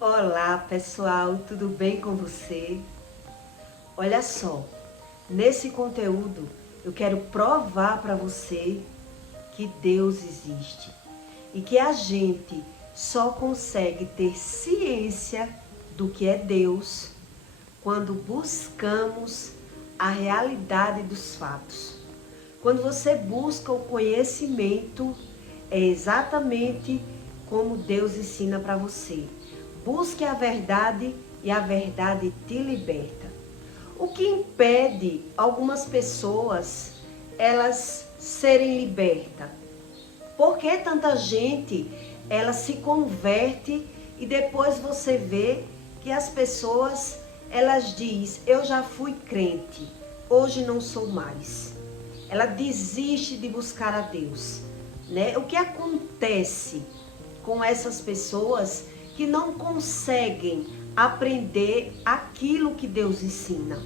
Olá pessoal, tudo bem com você? Olha só, nesse conteúdo eu quero provar para você que Deus existe e que a gente só consegue ter ciência do que é Deus quando buscamos a realidade dos fatos. Quando você busca o conhecimento, é exatamente como Deus ensina para você. Busque a verdade e a verdade te liberta. O que impede algumas pessoas elas serem libertas? Por que tanta gente ela se converte e depois você vê que as pessoas elas dizem, eu já fui crente, hoje não sou mais. Ela desiste de buscar a Deus, né? O que acontece com essas pessoas que não conseguem aprender aquilo que Deus ensina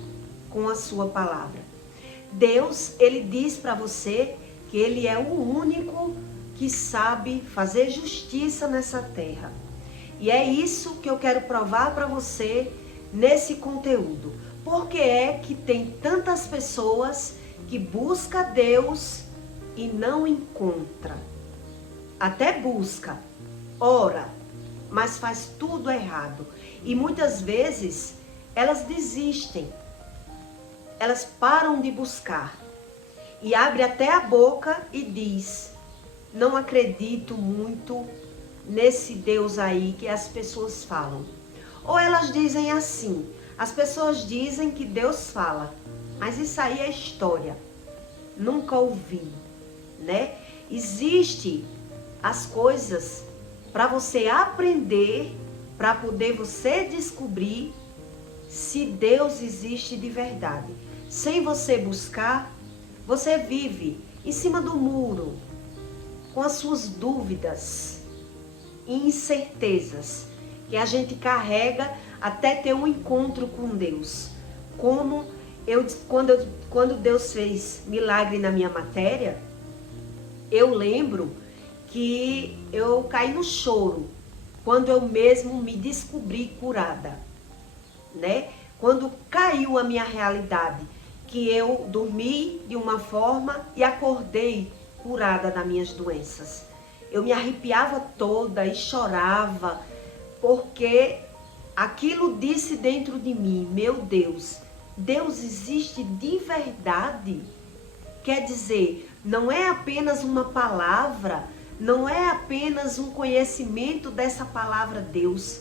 com a sua palavra? Deus, ele diz para você que ele é o único que sabe fazer justiça nessa terra. E é isso que eu quero provar para você nesse conteúdo. Por que é que tem tantas pessoas que busca Deus e não encontra? Até busca, ora, mas faz tudo errado. E muitas vezes elas desistem, elas param de buscar e abre até a boca e diz, não acredito muito nesse Deus aí que as pessoas falam. Ou elas dizem assim, as pessoas dizem que Deus fala, mas isso aí é história, nunca ouvi, né? Existe as coisas para você aprender, para poder você descobrir se Deus existe de verdade. Sem você buscar, você vive em cima do muro, com as suas dúvidas e incertezas, que a gente carrega até ter um encontro com Deus. Como quando Deus fez milagre na minha matéria, eu lembro que eu caí no choro quando eu mesmo me descobri curada, né? Quando caiu a minha realidade, que eu dormi de uma forma e acordei curada das minhas doenças. Eu me arrepiava toda e chorava, porque aquilo disse dentro de mim, meu Deus, Deus existe de verdade. Quer dizer, não é apenas uma palavra, não é apenas um conhecimento dessa palavra Deus.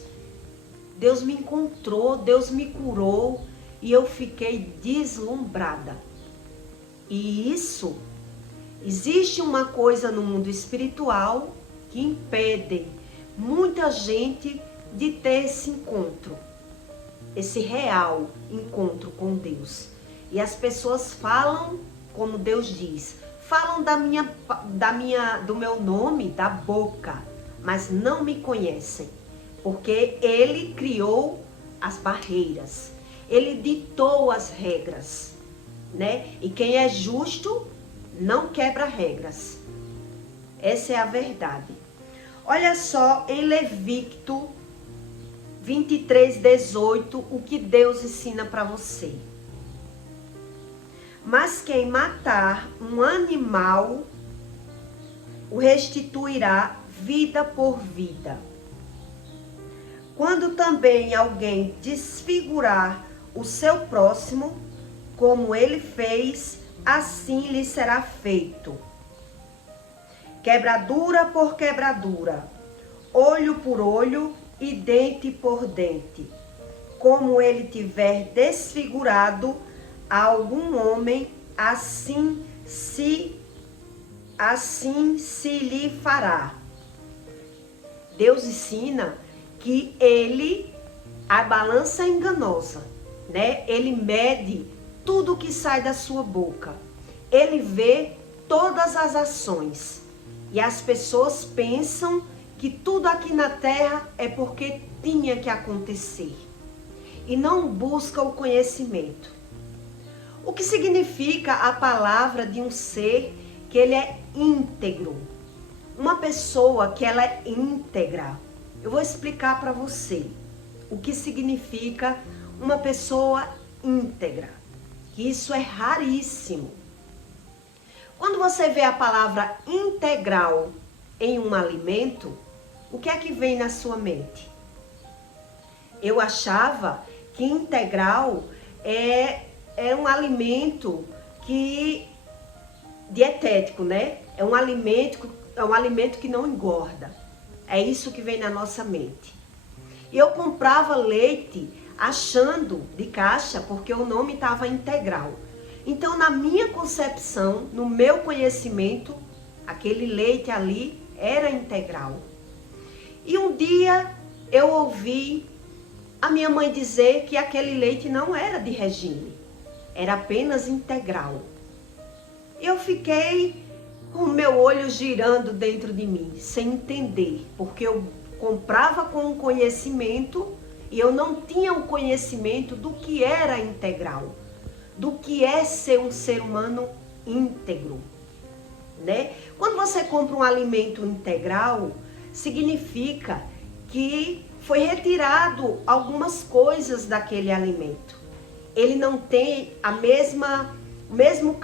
Deus me encontrou, Deus me curou e eu fiquei deslumbrada. E isso, existe uma coisa no mundo espiritual que impede muita gente de ter esse encontro, esse real encontro com Deus. E as pessoas falam, como Deus diz, falam do meu nome, da boca, mas não me conhecem, porque Ele criou as barreiras, Ele ditou as regras, né? E quem é justo não quebra regras. Essa é a verdade. Olha só em Levítico 23:18 o que Deus ensina para você. Mas quem matar um animal, o restituirá vida por vida. Quando também alguém desfigurar o seu próximo, como ele fez, assim lhe será feito. Quebradura por quebradura, olho por olho e dente por dente. Como ele tiver desfigurado a algum homem, assim se lhe fará. Deus ensina que a balança é enganosa, né? Ele mede tudo que sai da sua boca. Ele vê todas as ações. E as pessoas pensam que tudo aqui na terra é porque tinha que acontecer. E não busca o conhecimento. O que significa a palavra de um ser que ele é íntegro? Uma pessoa que ela é íntegra, eu vou explicar para você o que significa uma pessoa íntegra, que isso é raríssimo. Quando você vê a palavra integral em um alimento, o que é que vem na sua mente? Eu achava que integral é um alimento dietético, né? É um alimento que não engorda. É isso que vem na nossa mente. E eu comprava leite achando de caixa, porque o nome estava integral. Então, na minha concepção, no meu conhecimento, aquele leite ali era integral. E um dia eu ouvi a minha mãe dizer que aquele leite não era de regime, era apenas integral. Eu fiquei com o meu olho girando dentro de mim, sem entender, porque eu comprava com um conhecimento e eu não tinha o conhecimento do que era integral, do que é ser um ser humano íntegro, né? Quando você compra um alimento integral, significa que foi retirado algumas coisas daquele alimento. Ele não tem o mesmo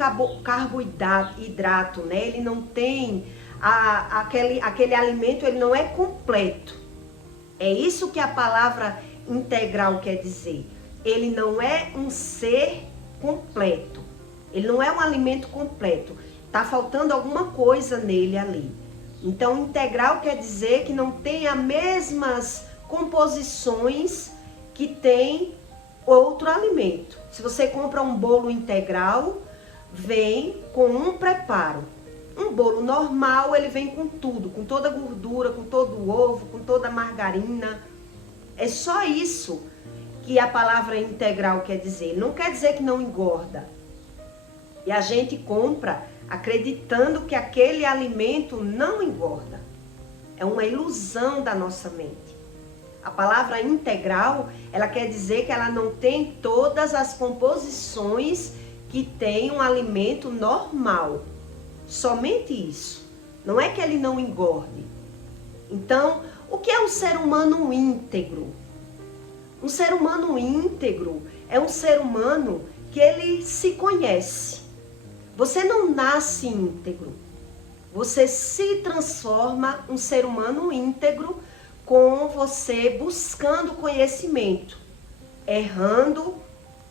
carboidrato, né? Ele não tem aquele alimento, ele não é completo. É isso que a palavra integral quer dizer. Ele não é um ser completo. Ele não é um alimento completo. Tá faltando alguma coisa nele ali. Então, integral quer dizer que não tem as mesmas composições que tem outro alimento. Se você compra um bolo integral, vem com um preparo. Um bolo normal, ele vem com tudo, com toda a gordura, com todo o ovo, com toda a margarina. É só isso que a palavra integral quer dizer. Não quer dizer que não engorda. E a gente compra acreditando que aquele alimento não engorda. É uma ilusão da nossa mente. A palavra integral, ela quer dizer que ela não tem todas as composições que tem um alimento normal. Somente isso. Não é que ele não engorde. Então, o que é um ser humano íntegro? Um ser humano íntegro é um ser humano que ele se conhece. Você não nasce íntegro. Você se transforma um ser humano íntegro com você buscando conhecimento, errando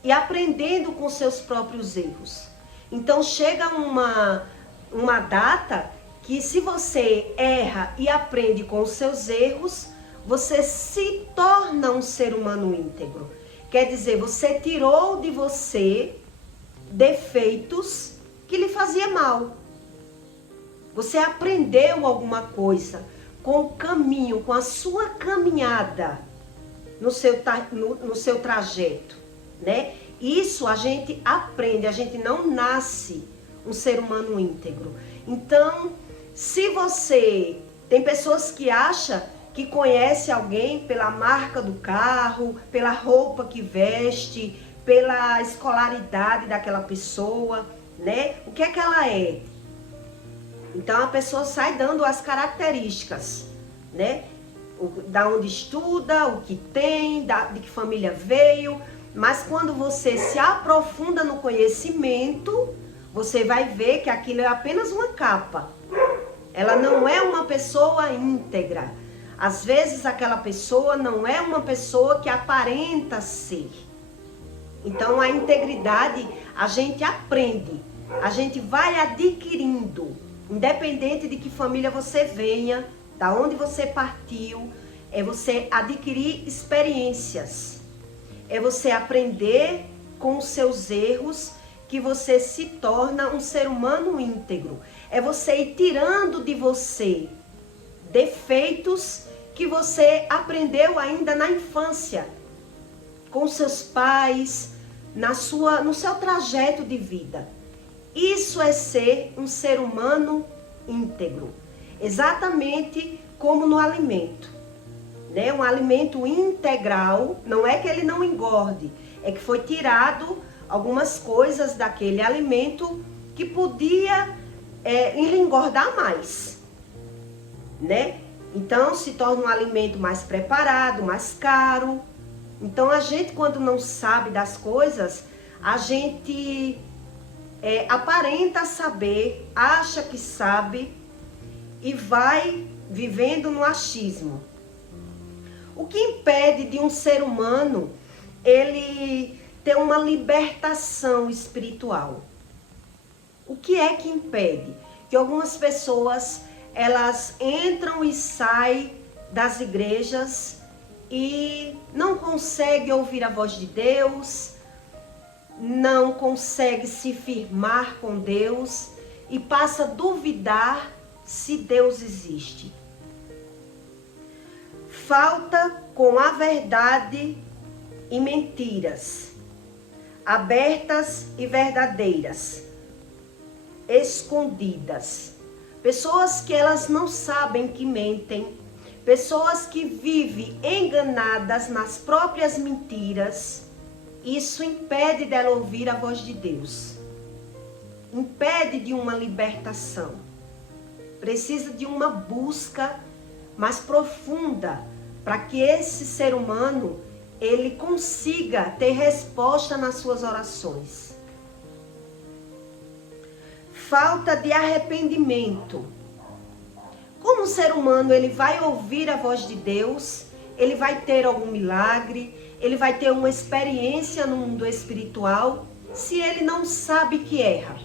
e aprendendo com seus próprios erros. Então chega uma data que se você erra e aprende com os seus erros, você se torna um ser humano íntegro. Quer dizer, você tirou de você defeitos que lhe fazia mal. Você aprendeu alguma coisa com o caminho, com a sua caminhada no seu trajeto, né? Isso a gente aprende, a gente não nasce um ser humano íntegro. Então, se você... Tem pessoas que acham que conhece alguém pela marca do carro, pela roupa que veste, pela escolaridade daquela pessoa, né? O que é que ela é? Então a pessoa sai dando as características, né? Da onde estuda, o que tem, de que família veio. Mas quando você se aprofunda no conhecimento, você vai ver que aquilo é apenas uma capa. Ela não é uma pessoa íntegra. Às vezes aquela pessoa não é uma pessoa que aparenta ser. Então a integridade a gente aprende, a gente vai adquirindo. Independente de que família você venha, da onde você partiu, é você adquirir experiências. É você aprender com os seus erros que você se torna um ser humano íntegro. É você ir tirando de você defeitos que você aprendeu ainda na infância, com seus pais, no seu trajeto de vida. Isso é ser um ser humano íntegro. Exatamente como no alimento, né? Um alimento integral, não é que ele não engorde, é que foi tirado algumas coisas daquele alimento que podia lhe engordar mais, né? Então se torna um alimento mais preparado, mais caro. Então a gente, quando não sabe das coisas, a gente aparenta saber, acha que sabe e vai vivendo no achismo. O que impede de um ser humano ele ter uma libertação espiritual? O que é que impede? Que algumas pessoas elas entram e saem das igrejas e não conseguem ouvir a voz de Deus, não conseguem se firmar com Deus e passa a duvidar se Deus existe. Falta com a verdade e mentiras, abertas e verdadeiras, escondidas. Pessoas que elas não sabem que mentem, pessoas que vivem enganadas nas próprias mentiras, isso impede dela ouvir a voz de Deus. Impede de uma libertação. Precisa de uma busca mais profunda para que esse ser humano ele consiga ter resposta nas suas orações. Falta de arrependimento. Como o ser humano ele vai ouvir a voz de Deus, ele vai ter algum milagre, ele vai ter uma experiência no mundo espiritual, se ele não sabe que erra,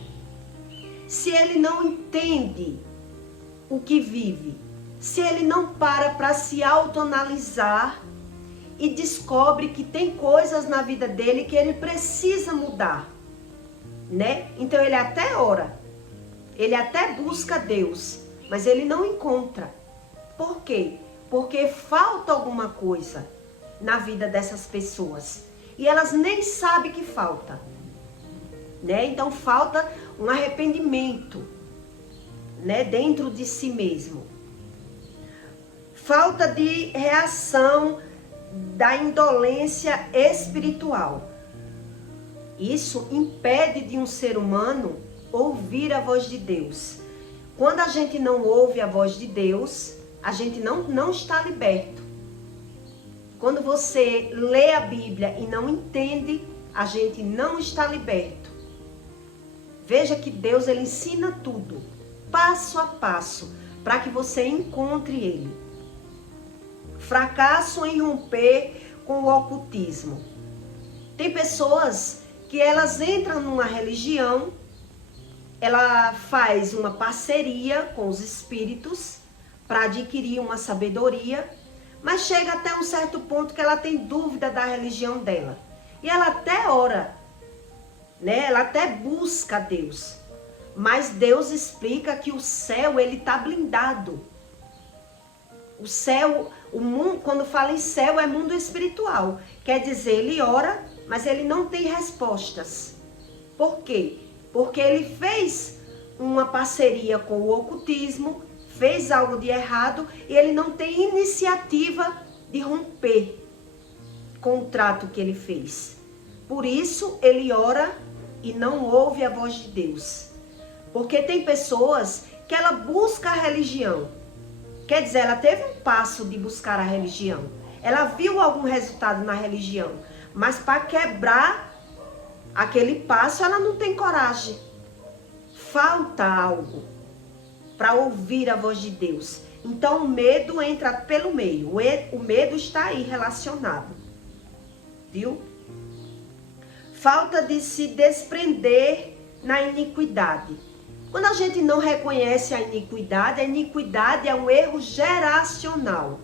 se ele não entende o que vive, se ele não para se autoanalisar e descobre que tem coisas na vida dele que ele precisa mudar, né? Então ele até ora, ele até busca Deus, mas ele não encontra. Por quê? Porque falta alguma coisa na vida dessas pessoas e elas nem sabem que falta, né? Então falta um arrependimento, né, dentro de si mesmo. Falta de reação da indolência espiritual. Isso impede de um ser humano ouvir a voz de Deus. Quando a gente não ouve a voz de Deus, a gente não está liberto. Quando você lê a Bíblia e não entende, a gente não está liberto. Veja que Deus ele ensina tudo, passo a passo, para que você encontre Ele. Fracasso em romper com o ocultismo. Tem pessoas que elas entram numa religião, ela faz uma parceria com os espíritos para adquirir uma sabedoria, mas chega até um certo ponto que ela tem dúvida da religião dela. E ela até ora, né? Ela até busca Deus. Mas Deus explica que o céu, ele está blindado. O céu, o mundo, quando fala em céu, é mundo espiritual. Quer dizer, ele ora, mas ele não tem respostas. Por quê? Porque ele fez uma parceria com o ocultismo, fez algo de errado e ele não tem iniciativa de romper com o trato que ele fez. Por isso, ele ora e não ouve a voz de Deus. Porque tem pessoas que ela busca a religião. Quer dizer, ela teve um passo de buscar a religião. Ela viu algum resultado na religião. Mas para quebrar aquele passo, ela não tem coragem. Falta algo para ouvir a voz de Deus. Então o medo entra pelo meio. O medo está aí relacionado. Viu? Falta de se desprender na iniquidade. Quando a gente não reconhece a iniquidade é um erro geracional.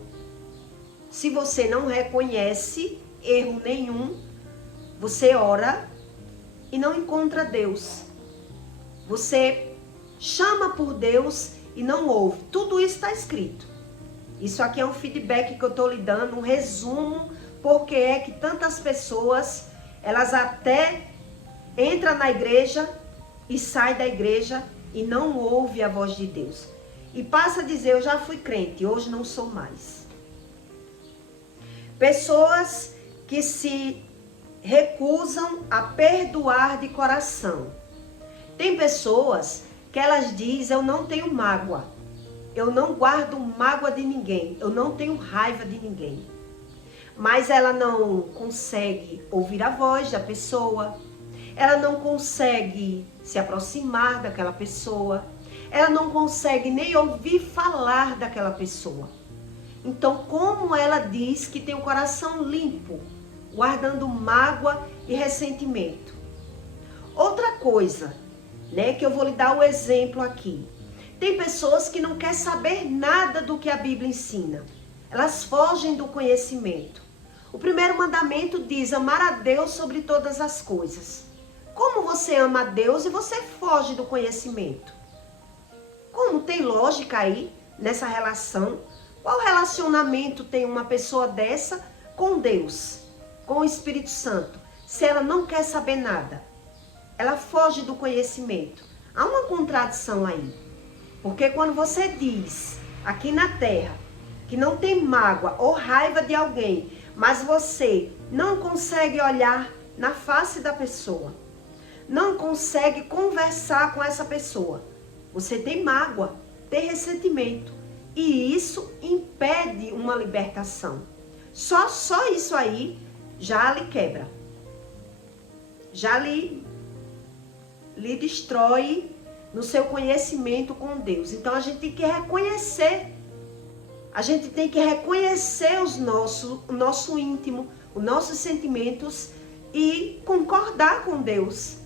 Se você não reconhece erro nenhum, você ora e não encontra Deus. Você chama por Deus e não ouve. Tudo isso está escrito. Isso aqui é um feedback que eu estou lhe dando, um resumo, porque é que tantas pessoas, elas até entram na igreja e saem da igreja e não ouve a voz de Deus. E passa a dizer, eu já fui crente, hoje não sou mais. Pessoas que se recusam a perdoar de coração. Tem pessoas que elas dizem, eu não tenho mágoa. eu não guardo mágoa de ninguém, eu não tenho raiva de ninguém. Mas ela não consegue ouvir a voz da pessoa, ela não consegue se aproximar daquela pessoa, ela não consegue nem ouvir falar daquela pessoa. Então, como ela diz que tem o coração limpo, guardando mágoa e ressentimento? Outra coisa, né, que eu vou lhe dar o exemplo aqui. Tem pessoas que não querem saber nada do que a Bíblia ensina. Elas fogem do conhecimento. O primeiro mandamento diz amar a Deus sobre todas as coisas. Como você ama a Deus e você foge do conhecimento? Como tem lógica aí nessa relação? Qual relacionamento tem uma pessoa dessa com Deus, com o Espírito Santo, se ela não quer saber nada? Ela foge do conhecimento. Há uma contradição aí. Porque quando você diz aqui na terra que não tem mágoa ou raiva de alguém, mas você não consegue olhar na face da pessoa, não consegue conversar com essa pessoa, você tem mágoa, tem ressentimento, e isso impede uma libertação. Só isso aí já lhe quebra, já lhe destrói no seu conhecimento com Deus. Então a gente tem que reconhecer. A gente tem que reconhecer o nosso íntimo, os nossos sentimentos e concordar com Deus.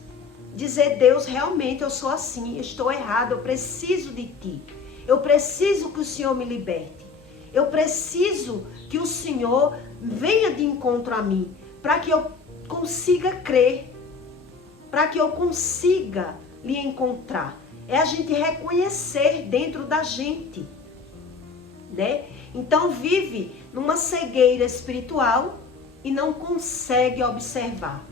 Dizer, Deus, realmente eu sou assim, estou errado, eu preciso de Ti. Eu preciso que o Senhor me liberte. Eu preciso que o Senhor venha de encontro a mim, para que eu consiga crer, para que eu consiga lhe encontrar. É a gente reconhecer dentro da gente, né? Então vive numa cegueira espiritual e não consegue observar.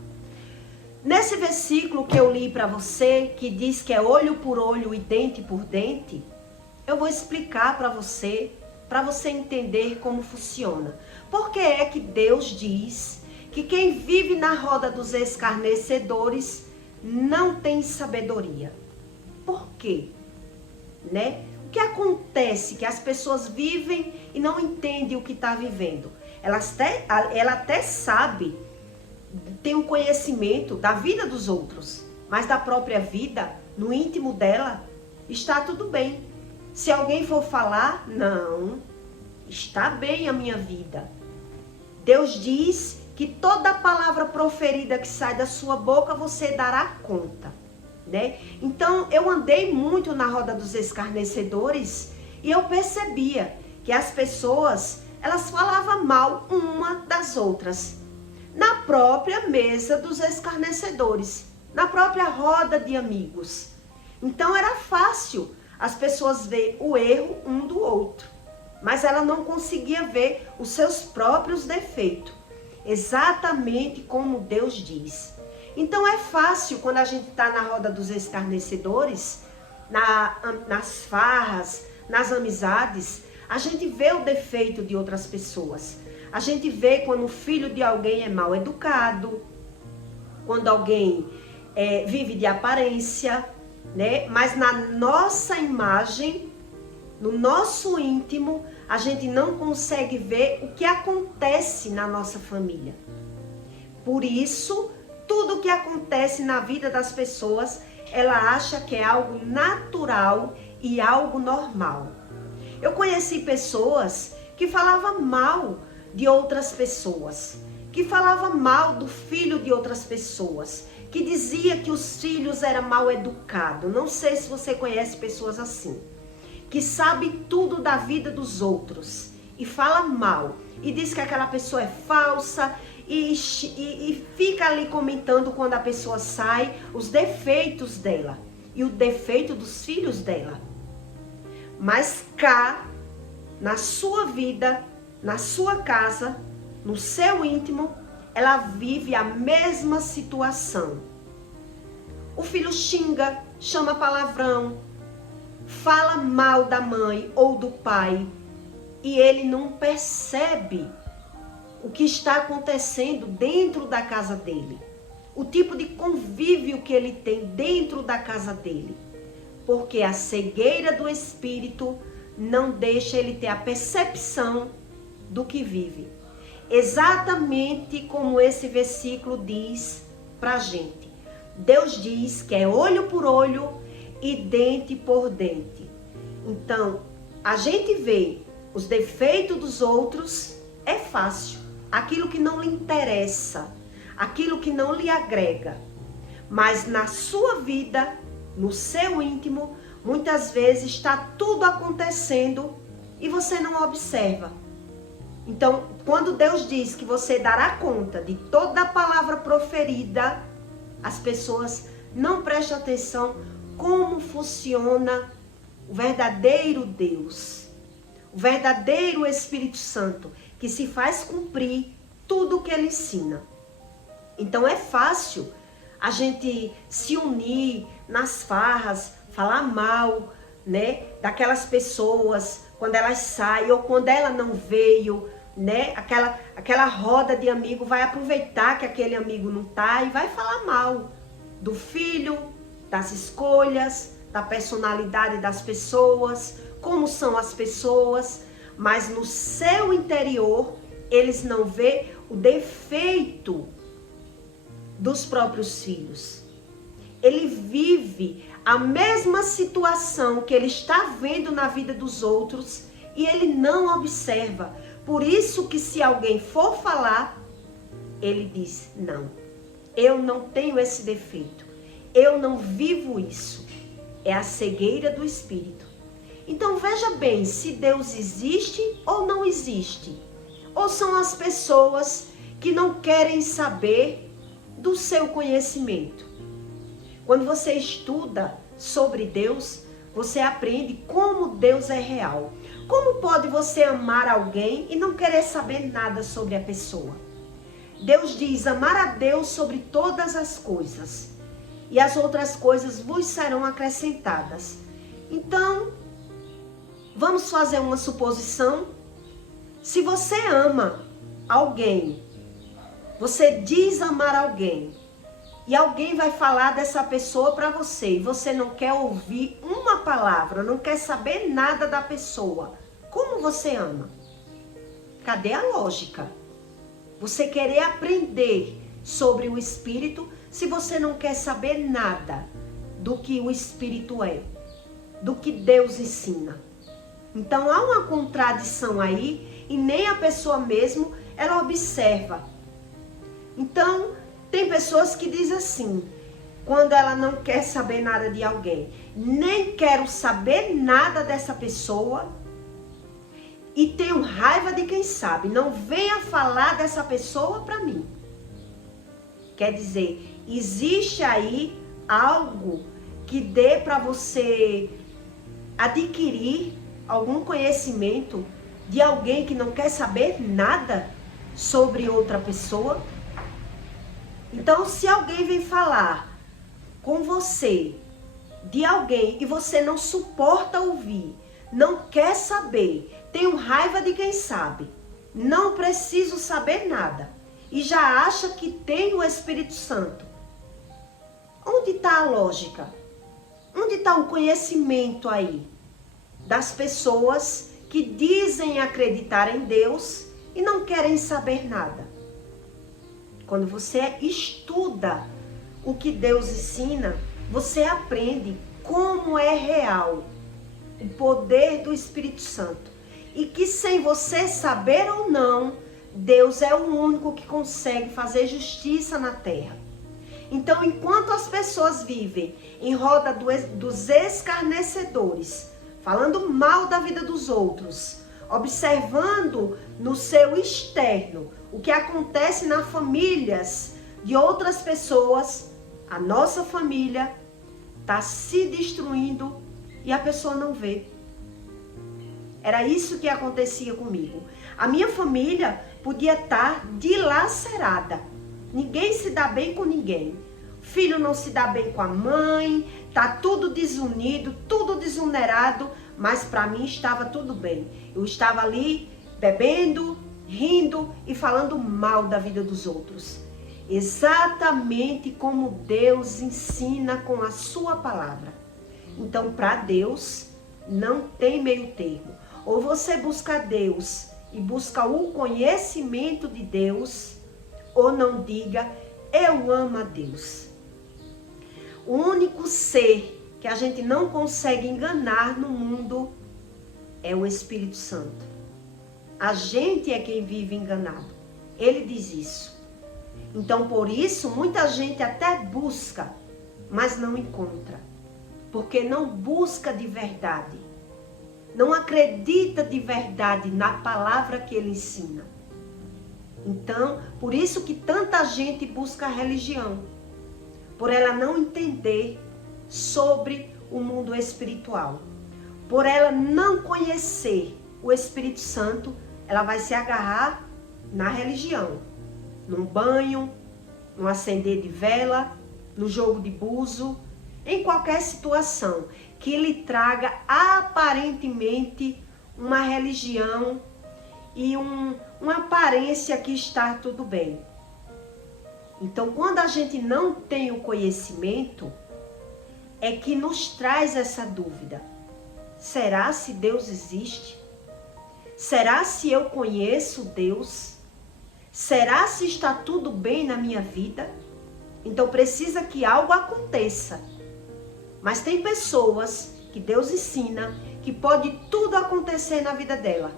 Nesse versículo que eu li para você, que diz que é olho por olho e dente por dente, eu vou explicar para você entender como funciona. Por que é que Deus diz que quem vive na roda dos escarnecedores não tem sabedoria? Por quê? Né? O que acontece que as pessoas vivem e não entendem o que está vivendo? Ela até sabe, tem um conhecimento da vida dos outros, mas da própria vida, no íntimo dela, está tudo bem. Se alguém for falar, não, está bem a minha vida. Deus diz que toda palavra proferida que sai da sua boca, você dará conta. Né? Então eu andei muito na roda dos escarnecedores e eu percebia que as pessoas, elas falavam mal uma das outras, na própria mesa dos escarnecedores, na própria roda de amigos. Então era fácil as pessoas ver o erro um do outro, mas ela não conseguia ver os seus próprios defeitos, exatamente como Deus diz. Então é fácil quando a gente está na roda dos escarnecedores, nas farras, nas amizades, a gente vê o defeito de outras pessoas. A gente vê quando o filho de alguém é mal educado, quando alguém vive de aparência, né? Mas na nossa imagem, no nosso íntimo, a gente não consegue ver o que acontece na nossa família. Por isso, tudo que acontece na vida das pessoas, ela acha que é algo natural e algo normal. Eu conheci pessoas que falavam mal de outras pessoas, que falavam mal do filho de outras pessoas, que dizia que os filhos eram mal educados. Não sei se você conhece pessoas assim, que sabe tudo da vida dos outros e fala mal e diz que aquela pessoa é falsa e fica ali comentando quando a pessoa sai os defeitos dela e o defeito dos filhos dela. Mas cá, na sua vida, na sua casa, no seu íntimo, ela vive a mesma situação. O filho xinga, chama palavrão, fala mal da mãe ou do pai e ele não percebe o que está acontecendo dentro da casa dele, o tipo de convívio que ele tem dentro da casa dele, porque a cegueira do espírito não deixa ele ter a percepção do que vive. Exatamente como esse versículo diz pra gente. Deus diz que é olho por olho e dente por dente. Então, a gente vê os defeitos dos outros é fácil. Aquilo que não lhe interessa, aquilo que não lhe agrega. Mas na sua vida, no seu íntimo, muitas vezes está tudo acontecendo e você não observa. Então, quando Deus diz que você dará conta de toda a palavra proferida, as pessoas não prestam atenção como funciona o verdadeiro Deus, o verdadeiro Espírito Santo, que se faz cumprir tudo o que ele ensina. Então é fácil a gente se unir nas farras, falar mal, né, daquelas pessoas, quando elas saem ou quando ela não veio, né, aquela roda de amigo vai aproveitar que aquele amigo não tá e vai falar mal do filho, das escolhas, da personalidade das pessoas, como são as pessoas, mas no seu interior eles não vê o defeito dos próprios filhos. Ele vive a mesma situação que ele está vendo na vida dos outros e ele não observa. Por isso que se alguém for falar, ele diz, não, eu não tenho esse defeito, eu não vivo isso. É a cegueira do espírito. Então veja bem se Deus existe ou não existe. Ou são as pessoas que não querem saber do seu conhecimento. Quando você estuda sobre Deus, você aprende como Deus é real. Como pode você amar alguém e não querer saber nada sobre a pessoa? Deus diz, amar a Deus sobre todas as coisas, e as outras coisas vos serão acrescentadas. Então, vamos fazer uma suposição. Se você ama alguém, você diz amar alguém, e alguém vai falar dessa pessoa para você, e você não quer ouvir uma palavra, não quer saber nada da pessoa, como você ama? Cadê a lógica? Você querer aprender sobre o Espírito, se você não quer saber nada do que o Espírito é, do que Deus ensina. Então há uma contradição aí e nem a pessoa mesmo, ela observa. Então tem pessoas que dizem assim, quando ela não quer saber nada de alguém, nem quero saber nada dessa pessoa e tenho raiva de quem sabe, não venha falar dessa pessoa para mim. Quer dizer, existe aí algo que dê para você adquirir algum conhecimento de alguém que não quer saber nada sobre outra pessoa? Então, se alguém vem falar com você de alguém e você não suporta ouvir, não quer saber, tem raiva de quem sabe, não preciso saber nada, e já acha que tem o Espírito Santo, onde está a lógica? Onde está o conhecimento aí das pessoas que dizem acreditar em Deus e não querem saber nada? Quando você estuda o que Deus ensina, você aprende como é real o poder do Espírito Santo. E que sem você saber ou não, Deus é o único que consegue fazer justiça na terra. Então, enquanto as pessoas vivem em roda dos escarnecedores, falando mal da vida dos outros, observando no seu externo o que acontece nas famílias de outras pessoas, a nossa família está se destruindo e a pessoa não vê. Era isso que acontecia comigo. A minha família podia estar dilacerada. Ninguém se dá bem com ninguém. Filho não se dá bem com a mãe, tá tudo desunido, tudo desunerado, mas para mim estava tudo bem. Eu estava ali bebendo, rindo e falando mal da vida dos outros. Exatamente como Deus ensina com a sua palavra. Então, para Deus, Não tem meio termo. Ou você busca Deus e busca o conhecimento de Deus, ou não diga, eu amo a Deus. O único ser que a gente não consegue enganar no mundo é o Espírito Santo. A gente é quem vive enganado. Ele diz isso. Então, por isso, muita gente até busca, mas não encontra. Porque não busca de verdade. Não acredita de verdade na palavra que ele ensina. Então, por isso que tanta gente busca a religião. Por ela não entender sobre o mundo espiritual. Por ela não conhecer o Espírito Santo, ela vai se agarrar na religião. Num banho, no acender de vela, no jogo de buzo, em qualquer situação que lhe traga aparentemente uma religião e uma aparência que está tudo bem. Então, quando a gente não tem o conhecimento, é que nos traz essa dúvida. Será se Deus existe? Será se eu conheço Deus? Será se está tudo bem na minha vida? Então precisa que algo aconteça. Mas tem pessoas que Deus ensina que pode tudo acontecer na vida dela.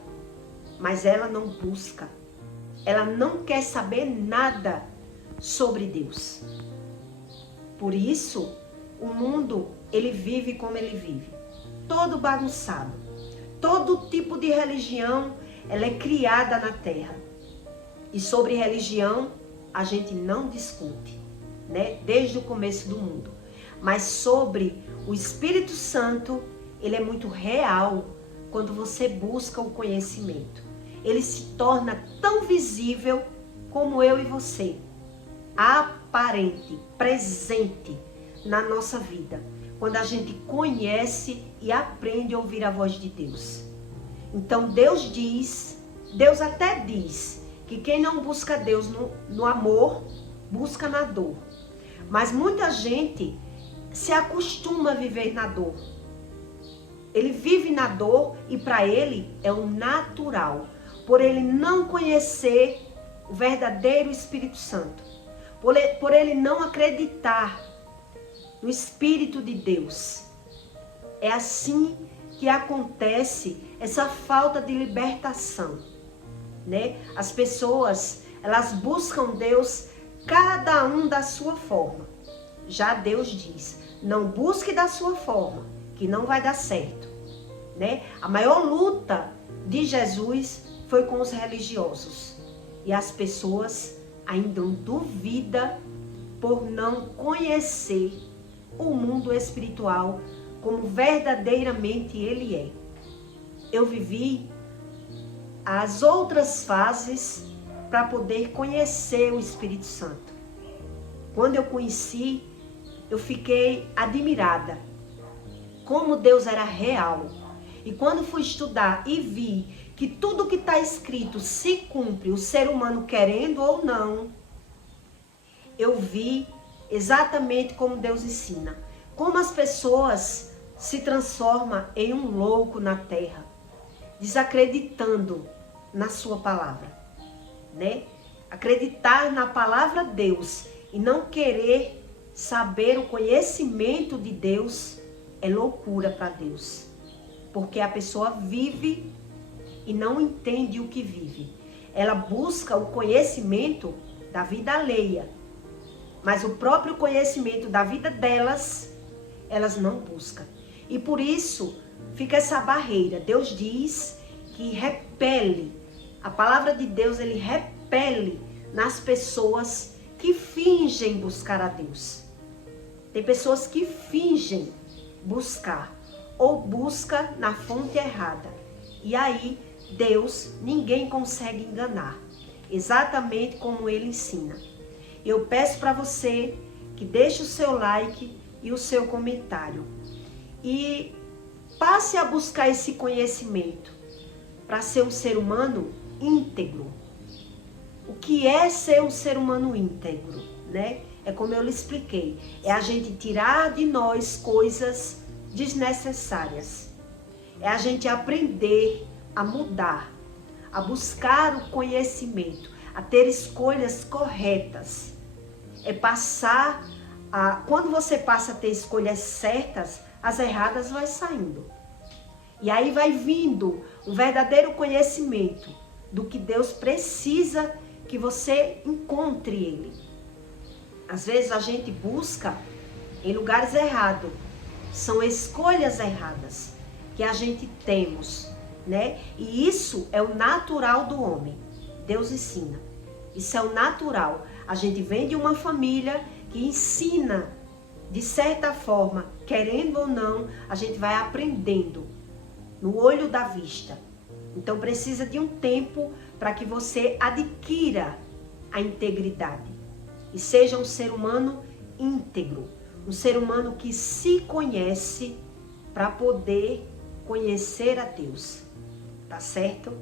Mas ela não busca. Ela não quer saber nada sobre Deus. Por isso, o mundo, ele vive como ele vive. Todo bagunçado. Todo tipo de religião, ela é criada na terra. E sobre religião, a gente não discute, né? Desde o começo do mundo. Mas sobre o Espírito Santo, ele é muito real quando você busca o conhecimento. Ele se torna tão visível como eu e você. Aparente, presente na nossa vida. Quando a gente conhece e aprende a ouvir a voz de Deus. Então Deus até diz que quem não busca Deus no amor, busca na dor. Mas muita gente se acostuma a viver na dor. Ele vive na dor e para ele é o natural. Por ele não conhecer o verdadeiro Espírito Santo. Por ele não acreditar no Espírito de Deus. É assim que acontece essa falta de libertação, né? As pessoas, elas buscam Deus, cada um da sua forma. Já Deus diz, não busque da sua forma, que não vai dar certo, né? A maior luta de Jesus foi com os religiosos. E as pessoas ainda duvidam por não conhecer o mundo espiritual como verdadeiramente ele é. Eu vivi as outras fases para poder conhecer o Espírito Santo. Quando eu conheci, eu fiquei admirada como Deus era real. E quando fui estudar e vi que tudo que está escrito se cumpre, o ser humano querendo ou não, eu vi exatamente como Deus ensina. Como as pessoas se transformam em um louco na terra, desacreditando na sua palavra, né? Acreditar na palavra de Deus e não querer saber o conhecimento de Deus é loucura para Deus. Porque a pessoa vive e não entende o que vive. Ela busca o conhecimento da vida alheia, mas o próprio conhecimento da vida delas, elas não buscam. E por isso fica essa barreira. Deus diz que repele. A palavra de Deus, ele repele nas pessoas que fingem buscar a Deus. Tem pessoas que fingem buscar ou busca na fonte errada. E aí Deus, ninguém consegue enganar. Exatamente como ele ensina. Eu peço para você que deixe o seu like e o seu comentário. E passe a buscar esse conhecimento para ser um ser humano íntegro. O que é ser um ser humano íntegro, né? É como eu lhe expliquei. É a gente tirar de nós coisas desnecessárias. É a gente aprender a mudar, a buscar o conhecimento, a ter escolhas corretas. É passar a... Quando você passa a ter escolhas certas, as erradas vai saindo. E aí vai vindo um verdadeiro conhecimento do que Deus precisa que você encontre Ele. Às vezes a gente busca em lugares errados. São escolhas erradas que a gente temos, né? E isso é o natural do homem. Deus ensina. Isso é o natural. A gente vem de uma família que ensina, de certa forma, querendo ou não, a gente vai aprendendo no olho da vista. Então precisa de um tempo para que você adquira a integridade e seja um ser humano íntegro, um ser humano que se conhece para poder conhecer a Deus, tá certo?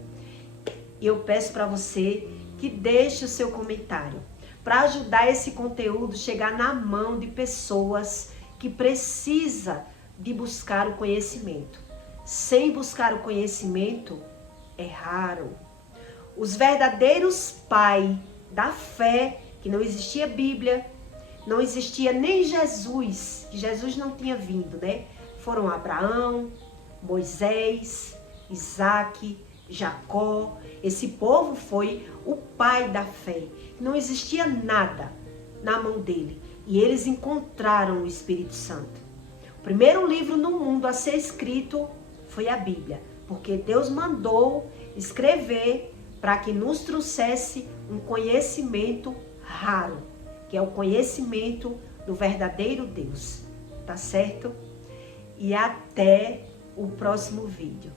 E eu peço para você que deixe o seu comentário para ajudar esse conteúdo a chegar na mão de pessoas que precisam de buscar o conhecimento. Sem buscar o conhecimento, é raro. Os verdadeiros pais da fé, que não existia Bíblia, não existia nem Jesus, que Jesus não tinha vindo, né? Foram Abraão, Moisés, Isaac, Jacó. Esse povo foi o pai da fé. Não existia nada na mão dele. E eles encontraram o Espírito Santo. O primeiro livro no mundo a ser escrito foi a Bíblia. Porque Deus mandou escrever para que nos trouxesse um conhecimento raro, que é o conhecimento do verdadeiro Deus. Tá certo? E até o próximo vídeo.